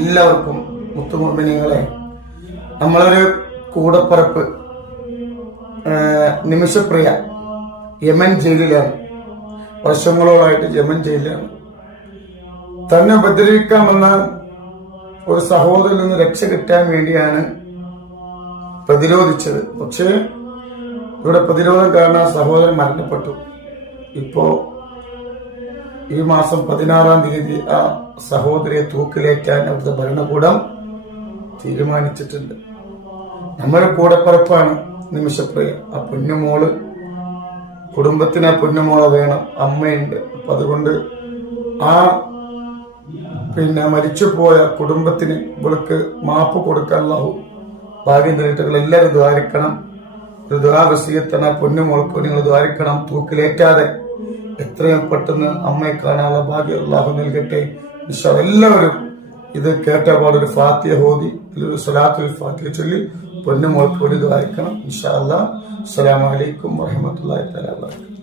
എല്ലാവർക്കും മുത്തുമുർമിനിങ്ങളെ നമ്മളൊരു കൂടപ്പറപ്പ് നിമിഷപ്രിയ യമൻ ജയിലിലാണ്. വർഷങ്ങളോളായിട്ട് യമൻ ജയിലിലാണ്. തന്നെ ഉപദ്രവിക്കാമെന്ന ഒരു സഹോദരിൽ നിന്ന് രക്ഷ കിട്ടാൻ വേണ്ടിയാണ് പ്രതിരോധിച്ചത്. പക്ഷേ ഇവിടെ പ്രതിരോധം കാരണം സഹോദരൻ മരണപ്പെട്ടു. ഇപ്പോ ഈ മാസം പതിനാറാം തീയതി ആ സഹോദരിയെ തൂക്കിലേറ്റാൻ അവിടുത്തെ ഭരണകൂടം തീരുമാനിച്ചിട്ടുണ്ട്. നമ്മുടെ കൂടെ പറപ്പാണ് നിമിഷപ്രിയ. ആ പൊന്നുമോൾ കുടുംബത്തിന് ആ പൊന്നുമോളെ വേണം. അമ്മയുണ്ട്. അപ്പൊ അതുകൊണ്ട് ആ പിന്നെ മരിച്ചുപോയ കുടുംബത്തിന് ഇവൾക്ക് മാപ്പ് കൊടുക്കാനുള്ള ഭാഗ്യം തന്നിട്ടുള്ള എല്ലാവരും ദ്വാരിക്കണം. ഒരു ദ്വാരസീയത്തണ പൊന്നുമോൾക്ക് നിങ്ങൾ ദ്വാരിക്കണം. തൂക്കിലേറ്റാതെ എത്രയും പെട്ടെന്ന് അമ്മയെ കാണാനുള്ള ഭാഗ്യം അള്ളാഹു നൽകട്ടെ. ഇഷാ എല്ലാവരും ഇത് കേട്ട ഒരു ഫാത്തിയ ഹോദി ഒരു സലാത്തുൽ ഫാത്തിയ ചൊല്ലി പൊന്നുമോൾക്ക് വേണ്ടി വായിക്കണം ഇൻഷാ അല്ലാ. അസ്സലാമലൈക്കും തആല വബറകാതുഹു.